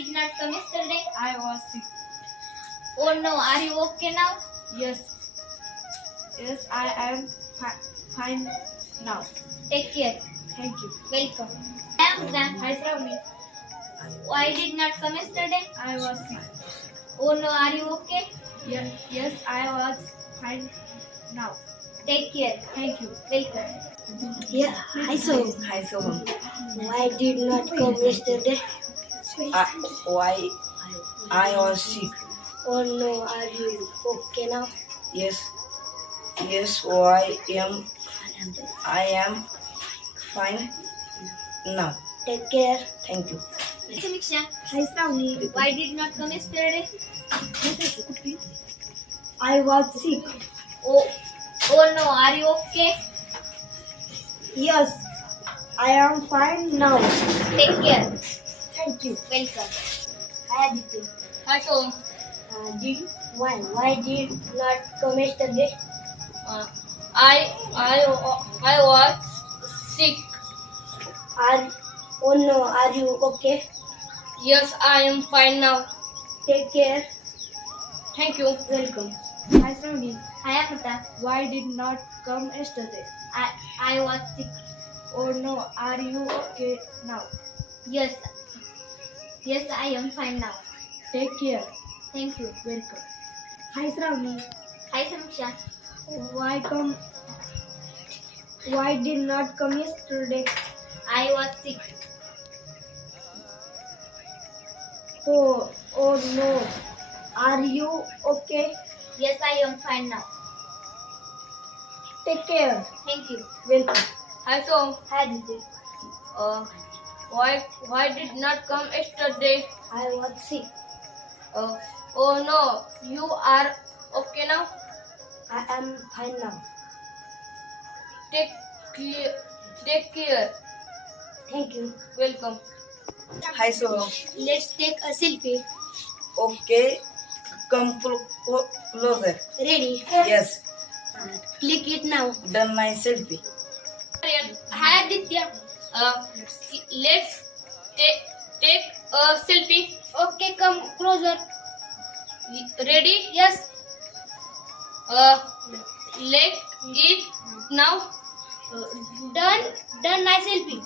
Did not come yesterday. I was sick. Oh no, are you okay now? Yes. Yes, I am fine now. Take care. Thank you. Welcome. I am Grant. Hi, Shravani. Why did not come yesterday? I was sick. Oh no, are you okay? Yes, I was fine now. Take care. Thank you. Welcome. Yeah, hi so Hi, Soham. why did not come yesterday? Why I was sick? Oh no, are you okay now? Yes, I am fine now. Take care. Thank you. Samiksha, Hi Shravani, why did not come yesterday? I was sick. Oh no, are you okay? Yes, I am fine now. Take care. Thank you. Welcome. Hi Aditya. Hi, so Why did not come yesterday? I was sick. Oh no, are you okay? Yes, I am fine now. Take care. Thank you. Welcome. Hi, Shravani. Hi, Amrita. Why did not come yesterday? I was sick. Oh no, are you okay now? Yes, I am fine now. Take care. Thank you. Welcome. Hi Shravani, Hi, Samiksha. why did not come yesterday? I was sick. Oh no, are you okay? Yes, I am fine now. Take care. Thank you. Welcome. Hi, so Hi Aditya. why did not come yesterday? I was sick. Oh no, you are okay now. I am fine now. Take care. Thank you. Welcome. Hi, Soham. Let's take a selfie. Okay, come closer. Ready? Yes, Click it now. done my selfie. Hi, Aditya. Let's take a selfie. Okay, come closer. Ready? Yes. Let it now. Done my selfie.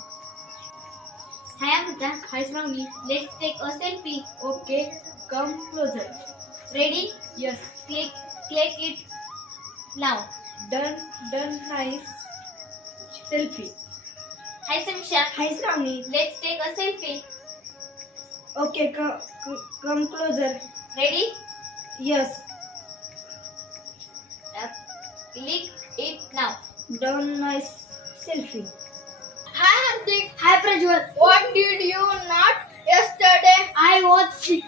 Hi, Amrita. Hi, Shravani. Let's take a selfie. Okay, come closer. Ready? Yes, Click it now. done nice selfie. Hi, Samisha. Hi Shravani. Let's take a selfie. Okay, come closer. Ready? Yes. Click it now. Done nice selfie. Hi, Hardik. Hi Prajwal. What did you not yesterday? I was sick.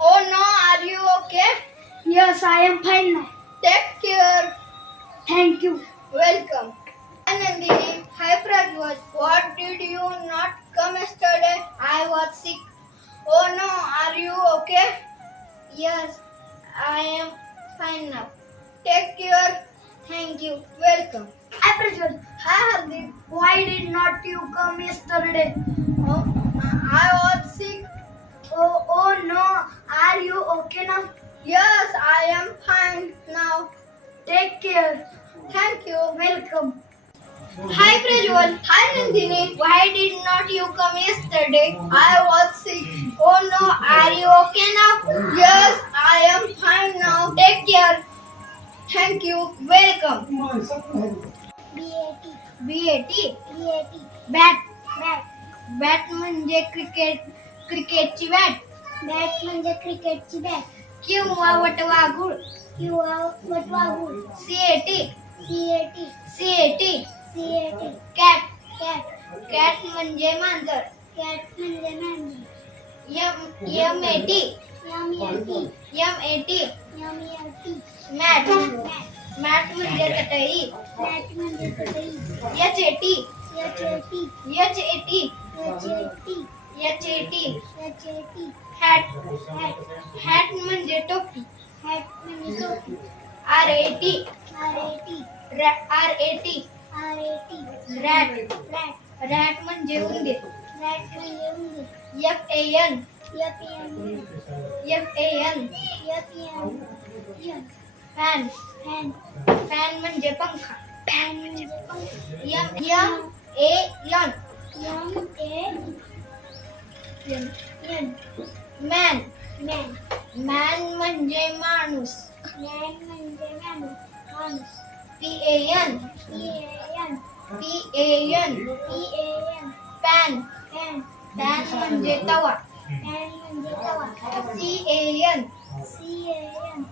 Oh no, are you okay? Yes, I am fine now. Take care. Thank you. Welcome. Hi, Nandini. Hi, Prajwal. What did you not come yesterday? I was sick. Oh no, are you okay? Yes, I am fine now. Take care. Thank you. Welcome. Hi Prajwal. Hi, Hardik. Why did not you come yesterday? Oh, I was sick. Oh no. Are you okay now? Yes, I am fine now. Take care. Thank you. Welcome. Hi, Prajwal. Hi, Nandini. Why did not you come yesterday? I was sick. Oh no, are you okay now? Yes, I am fine now. Take care. Thank you. Welcome. BAT. Bat bat म्हणजे क्रिकेटची bat bat म्हणजे क्रिकेटची bat किंवा वटवाघूळ. किंवा वटवाघूळ. CAT. Cat. Cat म्हणजे मांजर. Cat म्हणजे मांजर. MAT. मॅट. मॅट म्हणजे चटई. बॅट म्हणजे चटई. HAT. हॅट. हॅट म्हणजे टोपी. हॅट म्हणजे टोपी. RAT. रॅट. रॅट म्हणजे उंदीर. Rat म्हणजे उंदीर. FAN F-A-N. FAN F-A-N. Fan Fan. Fan म्हणजे पंखा. Fan म्हणजे पंख. MAN M-A-N. Man Man. Man म्हणजे माणूस. Man म्हणजे माणूस. PAN P-A-N. PAN P-A-N. Pan Pan. Pan म्हणजे तवा. Pan म्हणजे तवा. CAN C-A-N.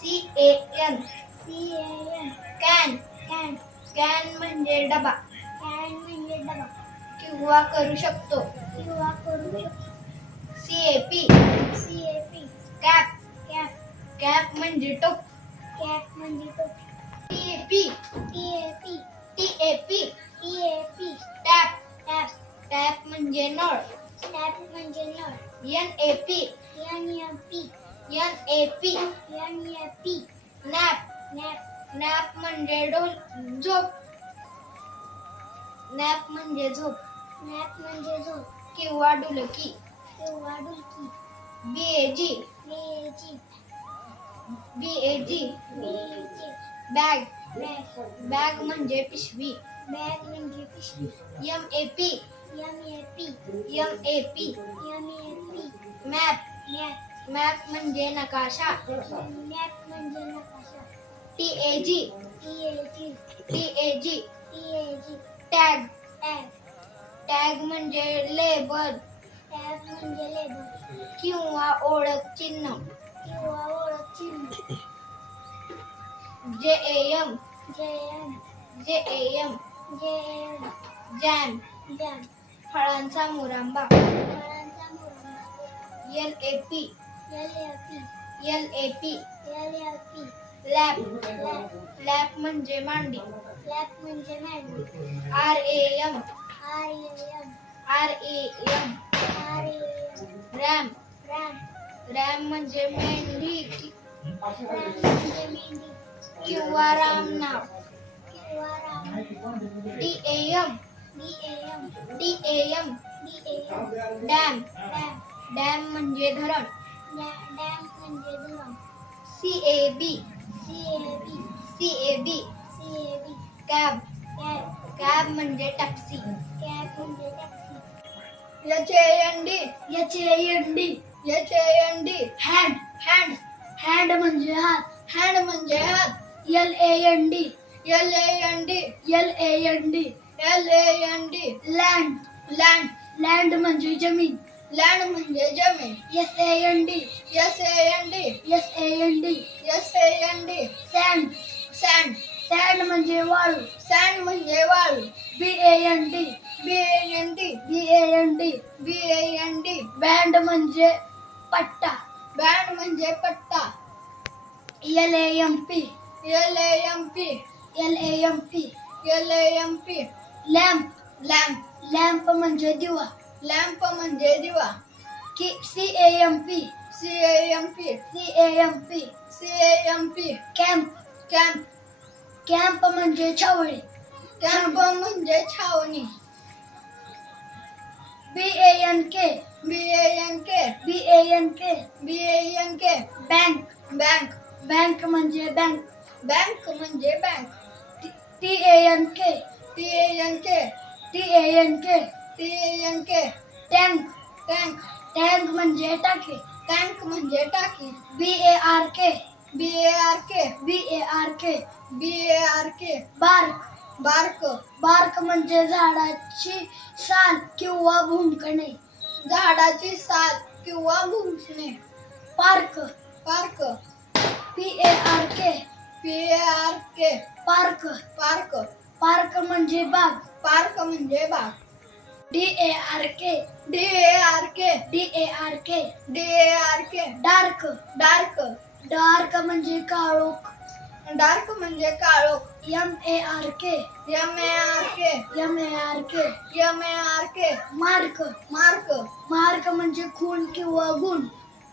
CAN C-A-N. Can Can. Can म्हणजे डबा Can म्हणजे डबा. किंवा करू शकतो. किंवा करू शकतो. CAP C-A-P. Cap Cap. Cap म्हणजे टोप. Cap म्हणजे टोपी. TAP T-A-P. TAP T-A-P. Tap Tap. Tap म्हणजे नळ. Tap म्हणजे नळ. NAP N-A-P. NAP N-A-P. Nap Nap. Nap म्हणजे झोप. नॅप म्हणजे झोप Nap म्हणजे झोप. किंवा डुलकी. किंवा डुलकी. BAG B-A-G. BAG B-A-G. Bag Bag. Bag म्हणजे पिशवी. Bag म्हणजे पिशवी. MAP M-A-P. MAP M-A-P. Map Map. Map म्हणजे नकाशा. Map म्हणजे नकाशा. TAG T-A-G. TAG T-A-G. Tag Tag. Tag म्हणजे लेबल Tag म्हणजे लेबल किंवा ओळख चिन्ह. किंवा ओळख चिन्ह. JAM J-M. JAM J-M. Jam Jam. फळांचा मुरांबा. फळांचा Muramba. LAP L-A-P. LAP L-A-P. Lap Lap. Lap म्हणजे मांडी. Lap म्हणजे मांडी. RAM R-A-M. RAM R-A-M. RAM Ram. RAM म्हणजे मेंढी Ram म्हणजे मेंढी. किंवा राम नाव. किंवा Ram. DAM D-A-M. DAM D-A-M. Dam Dam. Dam म्हणजे धरण. Dam म्हणजे धरण. CAB C-A-B. CAB C-A-B. Cab Cab. Cab म्हणजे टॅक्सी. Cab म्हणजे taxi. HAND HAND hand. Hand hand म्हणजे हात. हँड म्हणजे हात. L-A-N-D. LAND L-A-N-D. LAND land. Land land म्हणजे जमीन. लँड म्हणजे जमीन. S-A-N-D. SAND S-A-N-D. SAND sand. Sand sand म्हणजे वाळू. सँड म्हणजे वाळू. B-A-N-D. BAND B-A-N-D. BAND band म्हणजे पट्टा. बँड म्हणजे पट्टा. L-A-M-P. LAMP L-A-M-P. LAMP lamp. Lamp lamp म्हणजे दिवा. लॅम्प म्हणजे दिवा. C-A-M-P. CAMP C-A-M-P. CAMP camp. Camp camp म्हणजे छावणी. कॅम्प म्हणजे छावणी. B-A-N-K. BANK B-A-N-K. BANK bank. Bank bank म्हणजे बँक. बँक म्हणजे bank. T-A-N-K. TANK T-A-N-K. TANK tank. Tank tank म्हणजे टाकी. टँक म्हणजे टाकी. B-A-R-K. BARK B-A-R-K. BARK bark. Bark bark म्हणजे झाडाची साल किंवा भुंकणे. झाडाची साल किंवा भुंकणे. Park. Park P-A-R-K. PARK park. Park park म्हणजे बाग. पार्क म्हणजे बाग. D-A-R-K. DARK D-A-R-K. DARK dark. Dark dark म्हणजे काळोख. डार्क म्हणजे काळोख. M-A-R-K. MARK M-A-R-K. MARK mark. Mark mark म्हणजे खून किंवा गुण.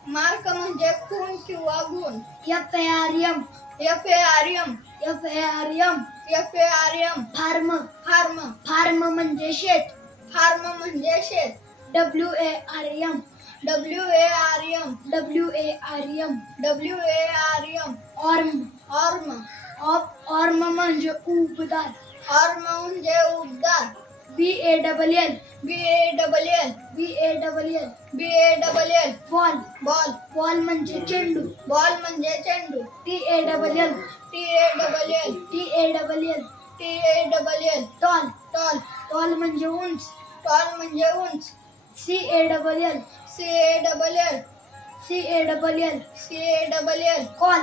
मार्क म्हणजे खून किंवा गुण. F-A-R-M. FARM F-A-R-M. FARM farm. Farm farm म्हणजे शेत. फार्म म्हणजे शेत. WARM. WARM. WARM. WARM. Warm. Warm. Warm म्हणजे उबदार. ऑर्म म्हणजे उबदार. BALL. BALL. BALL. BALL. Ball. Ball. Ball म्हणजे चेंडू. बॉल म्हणजे चेंडू. TALL. TALL. TALL. TALL. Tall. Tall. Tall म्हणजे उंच. टॉल म्हणजे उंच. CALL. CALL. CALL. Call.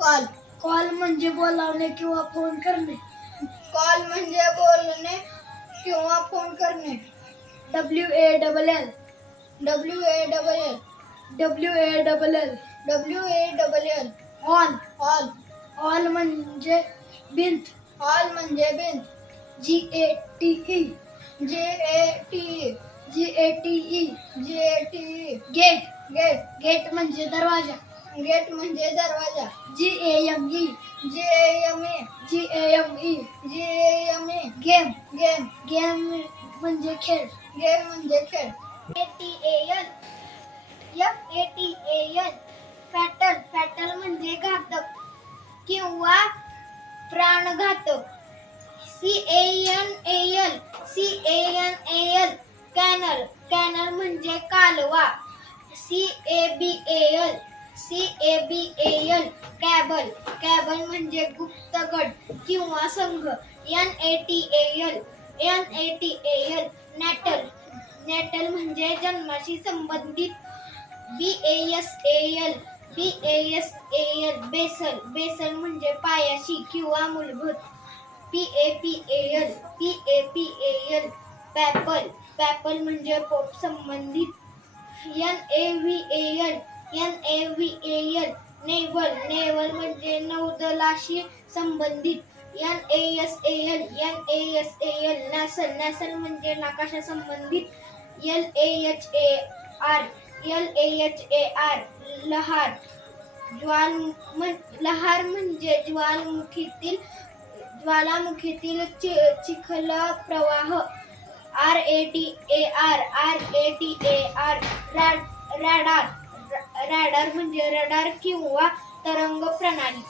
Call. Call म्हणजे बोलावणे किंवा फोन करणे. कॉल म्हणजे बोलणे किंवा फोन करणे. WALL. WALL. WALL. WALL. Wall. Wall. Wall म्हणजे भिंत. ऑल म्हणजे भिंत. GATE. GATE. GATE. GATE. Gate. Gate. Gate म्हणजे दरवाजा. गेट म्हणजे दरवाजा. GAME. GAME. GAME. GAME. Game. Game. Game म्हणजे खेळ. गेम म्हणजे खेळ. FATAL. FATAL. फॅटल. फॅटल म्हणजे घातक किंवा प्राणघातक. CANAL. CANAL. कॅनल. कॅनल म्हणजे कालवा. CABAL. CABAL. कॅबल. कॅबल म्हणजे गुप्तगड किंवा संघ. NATAL. NATAL. नॅटल. नॅटल म्हणजे जन्माशी संबंधित. BASAL. BASAL. बेसल. बेसल म्हणजे पायाशी किंवा मूलभूत. PAPAL. PAPAL. पॅपल. पॅपल म्हणजे पोट संबंधित. NAVAL. NAVAL. नेव्हल. नेव्हल म्हणजे नौदलाशी संबंधित. NASAL. NASAL. नॅसल. नॅसल म्हणजे नाकाशा संबंधित. LAHAR. LAHAR. लहार. लहार म्हणजे ज्वालामुखीतील चिखल प्रवाह. RADAR. RADAR. रॅडार. रॅडार म्हणजे रडार किंवा तरंग प्रणाली.